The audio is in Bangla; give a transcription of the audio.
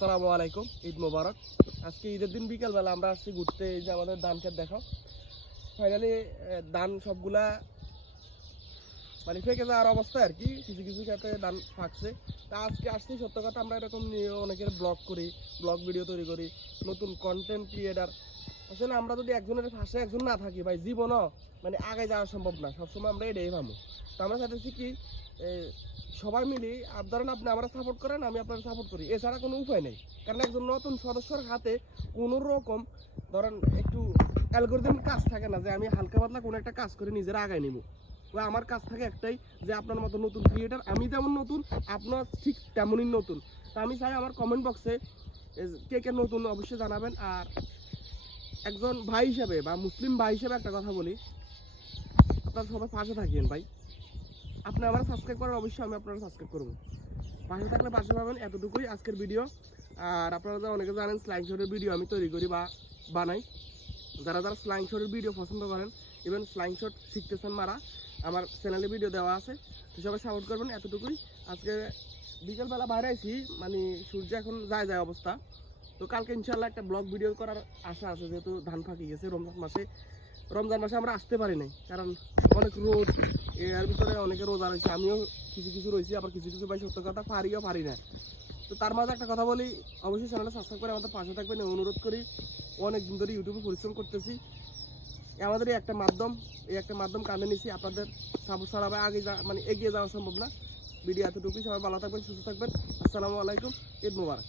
আসসালামু আলাইকুম, ঈদ মোবারক। আজকে ঈদের দিন বিকেলবেলা আমরা আসছি ঘুরতে। এই যে আমাদের ধান ক্ষেত দেখাও। ফাইনালি ধান সবগুলা মানে ফেঁকে যাওয়ার অবস্থা আর কি, কিছু কিছু ক্ষেত্রে ধান ফাঁকছে। তা আজকে আসছি, সত্য কথা আমরা এরকম নিয়ে অনেকের ব্লগ করি, ব্লগ ভিডিও তৈরি করি, নতুন কন্টেন্ট ক্রিয়েটার। আসলে আমরা যদি একজনের পাশে একজন না থাকি ভাই, জীবনও মানে আগে যাওয়া সম্ভব না। সবসময় আমরা এটাই ভাবো। তো আমরা চাইতেছি কি সবাই মিলে ধরেন আপনি আমরা সাপোর্ট করেন, আমি আপনারা সাপোর্ট করি, এছাড়া কোনো উপায় নেই। কারণ একজন নতুন সদস্যর হাতে কোনো রকম ধরেন একটু অ্যালগোরিদম কাজ থাকে না যে আমি হালকা পাতলা কোনো একটা কাজ করে নিজেরা আগায় নিব। তো আমার কাজ থাকে একটাই, যে আপনার মতো নতুন ক্রিয়েটার, আমি যেমন নতুন আপনার ঠিক তেমনই নতুন। তা আমি চাই আমার কমেন্ট বক্সে কে কে নতুন অবশ্যই জানাবেন। আর একজন ভাই হিসেবে বা মুসলিম ভাই হিসেবে একটা কথা বলি, আপনারা সবাই পাশে থাকেন ভাই। আপনি আমার সাবস্ক্রাইব করেন, অবশ্যই আমি আপনারা সাবস্ক্রাইব করবো। পাশে থাকলে পাশে পাবেন, এতটুকুই আজকের ভিডিও। আর আপনারা অনেকে জানেন স্লাইং শটের ভিডিও আমি তৈরি করি বা বানাই। যারা যারা স্লাইং শটের ভিডিও পছন্দ করেন, ইভেন স্লাইং শট শিখতেছেন মারা, আমার চ্যানেলে ভিডিও দেওয়া আছে, তো সবাই সাপোর্ট করবেন। এতটুকুই। আজকে বিকেলবেলা বাইরে আইছি, মানে সূর্য এখন যায় অবস্থা। তো কালকে ইনশাল্লাহ একটা ব্লগ ভিডিও করার আশা আছে, যেহেতু ধান ফাঁকি গেছে। রমজান মাসে আমরা আসতে পারি নাই, কারণ অনেক রোদ, এর ভিতরে অনেকে রোজা রয়েছে, আমিও কিছু রয়েছি, আবার কিছু ভাই সত্য কথা পারি না। তো তার মাঝে একটা কথা বলি, অবশ্যই চ্যানেলটা সাবস্ক্রাইব করে আমাদের পাশে থাকবেন অনুরোধ করি। অনেক দিন ধরে ইউটিউবে পরিশ্রম করতেছি, আমাদের এই একটা মাধ্যম কাঁধে নিছি। আপনাদের সাপোর্ট ছাড়া আগে মানে এগিয়ে যাওয়া সম্ভব না। ভিডিও এতটুকুই। সবাই ভালো থাকবেন, সুস্থ থাকবেন। আসসালামু আলাইকুম, ঈদ মুবারক।